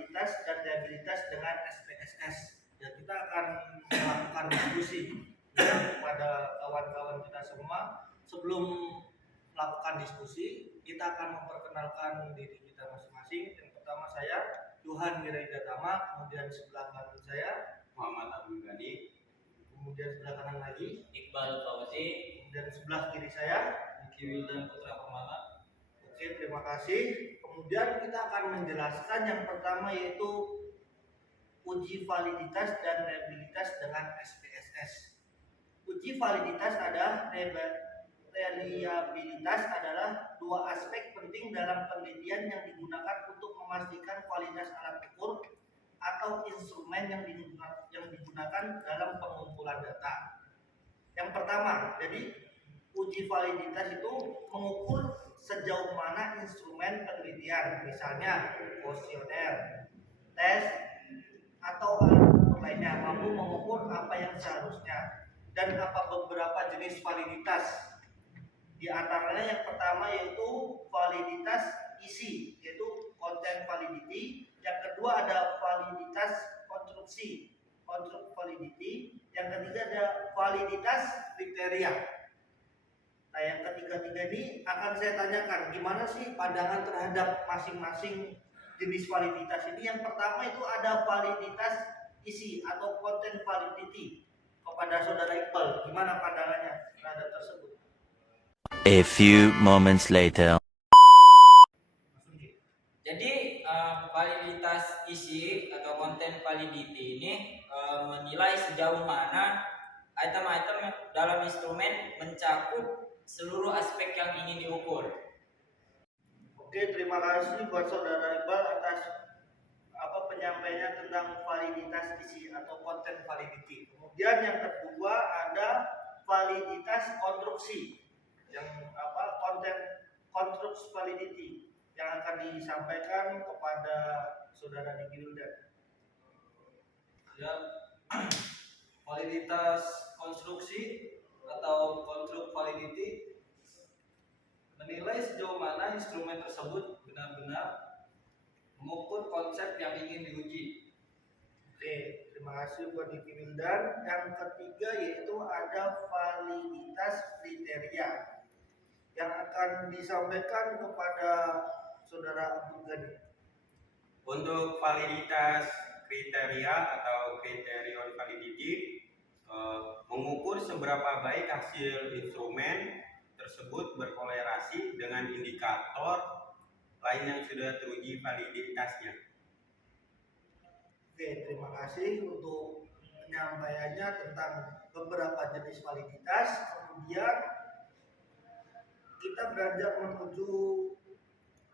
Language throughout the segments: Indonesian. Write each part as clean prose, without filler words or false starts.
validitas dan reliabilitas dengan SPSS. Ya, kita akan melakukan diskusi kepada kawan-kawan kita semua. Sebelum melakukan diskusi, kita akan memperkenalkan diri kita masing-masing. Yang pertama saya Johan Wiraidatama, kemudian sebelah kanan saya Muhammad Abdul Ghani, kemudian sebelah kanan lagi Iqbal Fauzi, dan sebelah kiri saya Diki Wildan Putra Permana. Oke, terima kasih. Kemudian kita akan menjelaskan yang pertama yaitu uji validitas dan reliabilitas dengan SPSS. Uji validitas reliabilitas adalah dua aspek penting dalam penelitian yang digunakan untuk memastikan kualitas alat ukur atau instrumen yang digunakan dalam pengumpulan data. Yang pertama, jadi uji validitas itu mengukur sejauh mana instrumen penelitian, misalnya kuesioner, tes, atau alat ukur lainnya mampu mengukur apa yang seharusnya, dan apa beberapa jenis validitas. Di antaranya yang pertama yaitu validitas isi, yaitu content validity. Yang kedua ada validitas konstruksi, construct validity. Yang ketiga ada validitas kriteria. Nah, yang ketiga-tiga ini akan saya tanyakan gimana sih pandangan terhadap masing-masing jenis validitas ini. Yang pertama itu ada validitas isi atau content validity. Kepada saudara Iqbal, gimana pandangannya terhadap tersebut? A few moments later. Jadi validitas isi atau content validity ini menilai sejauh mana item-item dalam instrumen mencakup seluruh aspek yang ingin diukur. Oke, terima kasih buat saudara Iqbal atas penyampaiannya tentang validitas isi atau content validity. Kemudian yang kedua ada validitas konstruksi, yang content construct validity, yang akan disampaikan kepada saudara Diki Wildan. Ya, validitas konstruksi atau construct validity menilai sejauh mana instrumen tersebut benar-benar mengukur konsep yang ingin diuji. Oke, terima kasih buat Diki Wildan. Yang ketiga yaitu ada validitas kriteria, yang akan disampaikan kepada saudara Abdul Ghani. Untuk validitas kriteria atau criterion validity mengukur seberapa baik hasil instrumen tersebut berkorelasi dengan indikator lain yang sudah teruji validitasnya. Oke, terima kasih untuk penyampaiannya tentang beberapa jenis validitas. Kemudian kita beranjak menuju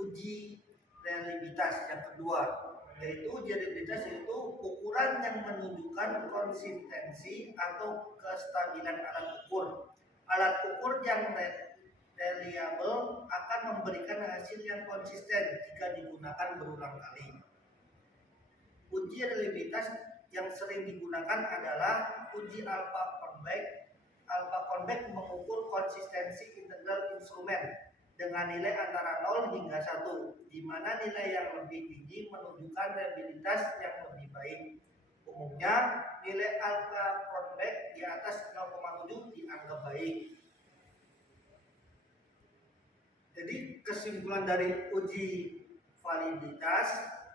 uji reliabilitas yang kedua, yaitu uji reliabilitas yaitu ukuran yang menunjukkan konsistensi atau kestabilan alat ukur. Alat ukur yang reliable akan memberikan hasil yang konsisten jika digunakan berulang kali. Uji reliabilitas yang sering digunakan adalah uji alpha convex. Alpha convex mengukur konsistensi integral instrumen dengan nilai antara 0 hingga 1, di mana nilai yang lebih tinggi menunjukkan reliabilitas yang lebih baik. Umumnya nilai alpha convex di atas 0,7 dianggap baik. Jadi kesimpulan dari uji validitas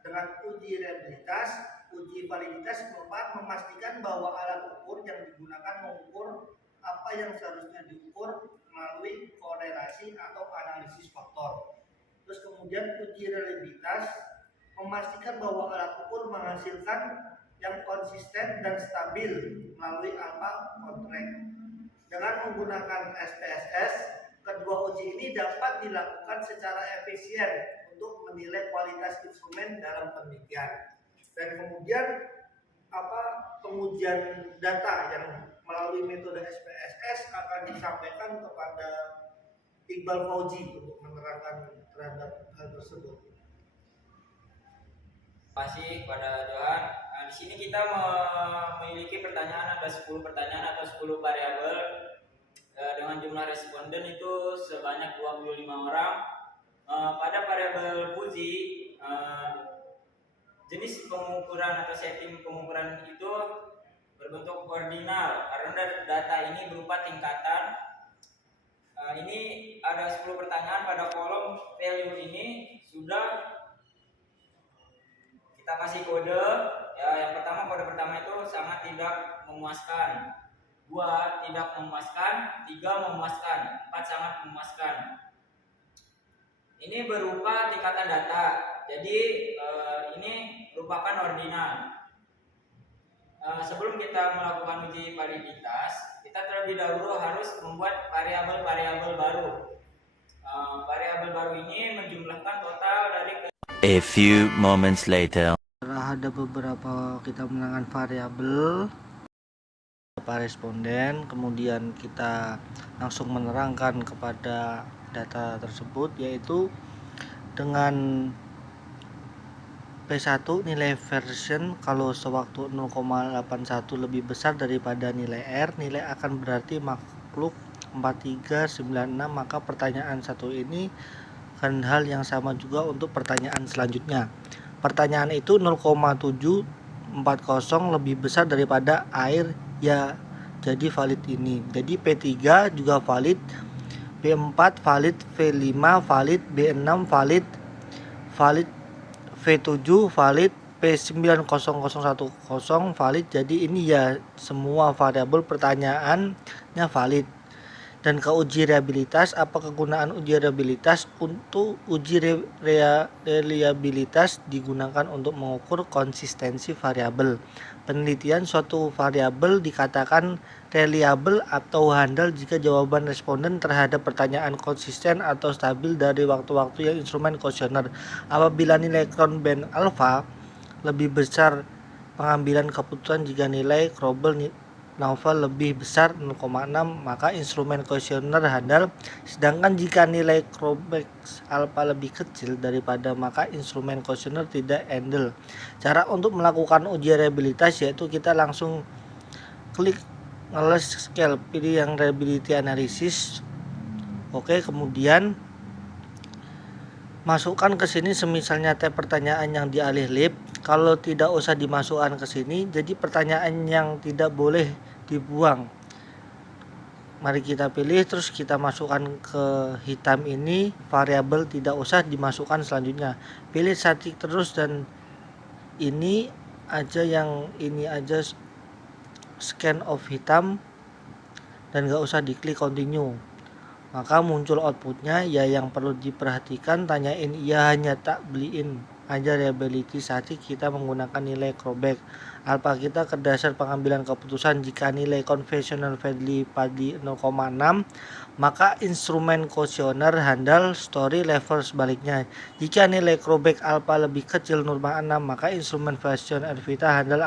dengan uji reliabilitas, uji validitas memastikan bahwa alat ukur yang digunakan mengukur apa yang seharusnya diukur melalui korelasi atau analisis faktor. Terus kemudian uji reliabilitas memastikan bahwa alat ukur menghasilkan yang konsisten dan stabil melalui alpha contract. Dengan menggunakan SPSS, kedua uji ini dapat dilakukan secara efisien untuk menilai kualitas instrumen dalam penelitian. Dan kemudian pengujian data yang melalui metode SPSS akan disampaikan kepada Iqbal Fauzi untuk menerangkan terhadap hal tersebut. Terima kasih kepada Johan. Di sini kita memiliki pertanyaan, ada 10 pertanyaan atau 10 variabel dengan jumlah responden itu sebanyak 25 orang. Pada variabel Fuji jenis pengukuran atau setting pengukuran itu berbentuk ordinal karena data ini berupa tingkatan. Ini ada 10 pertanyaan pada kolom value ini sudah kita kasih kode. Ya, yang pertama, kode pertama itu sangat tidak memuaskan, 2 tidak memuaskan, 3 memuaskan, 4 sangat memuaskan. Ini berupa tingkatan data, jadi ini merupakan ordinal. Sebelum kita melakukan uji validitas, kita terlebih dahulu harus membuat variabel-variabel baru. Variabel baru ini menjumlahkan total dari A few moments later. Ada beberapa kita menangkan variabel beberapa responden, kemudian kita langsung menerangkan kepada data tersebut, yaitu dengan P1 nilai version kalau sewaktu 0,81 lebih besar daripada nilai R, nilai akan berarti makhluk 4396. Maka pertanyaan satu ini kan hal yang sama juga untuk pertanyaan selanjutnya. Pertanyaan itu 0,740 lebih besar daripada air, ya jadi valid ini. Jadi P3 juga valid, B4 valid, V5 valid, B6 valid, V7 valid, P90010 valid. Jadi ini ya semua variabel pertanyaannya valid. Dan ke uji reliabilitas, apa kegunaan uji reliabilitas? Untuk uji reliabilitas digunakan untuk mengukur konsistensi variabel. Penelitian suatu variabel dikatakan reliable atau handal jika jawaban responden terhadap pertanyaan konsisten atau stabil dari waktu-waktu yang instrumen kuesioner. Apabila nilai Cron band alpha lebih besar pengambilan keputusan jika nilai Krobel novel lebih besar 0,6, maka instrumen kuesioner handal. Sedangkan jika nilai Krobel alpha lebih kecil daripada, maka instrumen kuesioner tidak handal. Cara untuk melakukan uji reliabilitas yaitu kita langsung klik ngeles scale, pilih yang reliability analysis. Oke, kemudian masukkan ke sini semisalnya tab pertanyaan yang di alih lip. Kalau tidak usah dimasukkan ke sini, jadi pertanyaan yang tidak boleh dibuang. Mari kita pilih, terus kita masukkan ke hitam ini, variabel tidak usah dimasukkan selanjutnya. Pilih static terus dan ini aja, yang ini aja scan of hitam dan gak usah diklik continue. Maka muncul outputnya, ya yang perlu diperhatikan, tanyain iya hanya tak beliin aja reliability static kita menggunakan nilai Krobel alpha kita ke dasar pengambilan keputusan. Jika nilai conventional value pada 0,6, maka instrumen kuesioner handal story level sebaliknya. Jika nilai Krobel alpha lebih kecil 0,6, maka instrumen version Ervita handal.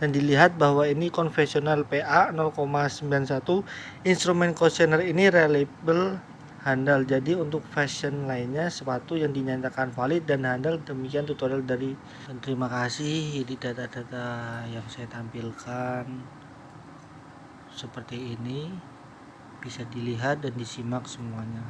Dan dilihat bahwa ini konvensional PA 0,91, instrumen kuesioner ini reliable handal. Jadi untuk fashion lainnya sepatu yang dinyatakan valid dan handal. Demikian tutorial dari, dan terima kasih. Ini data-data yang saya tampilkan seperti ini, bisa dilihat dan disimak semuanya.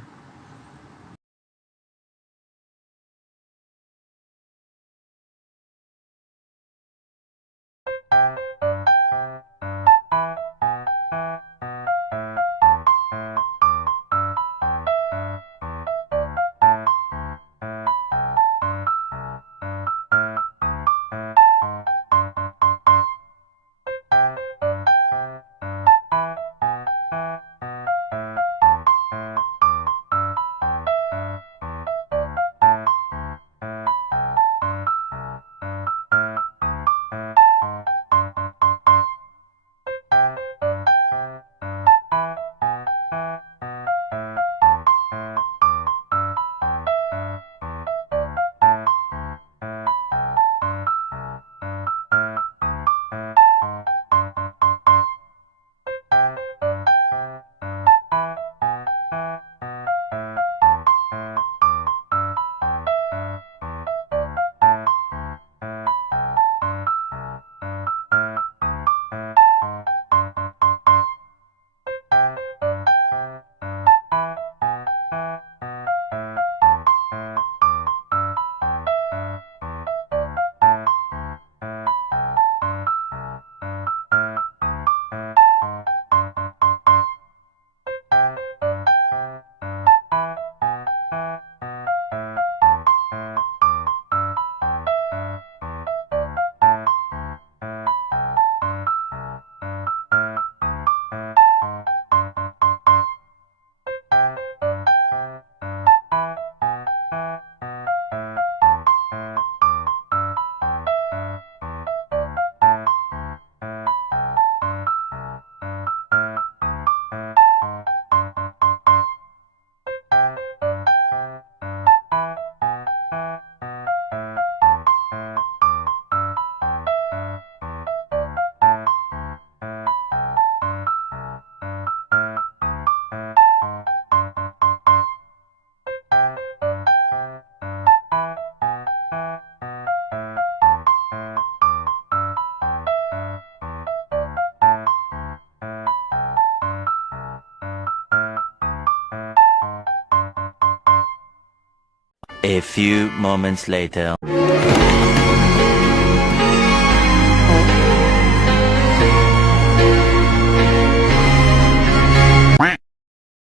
A few moments later.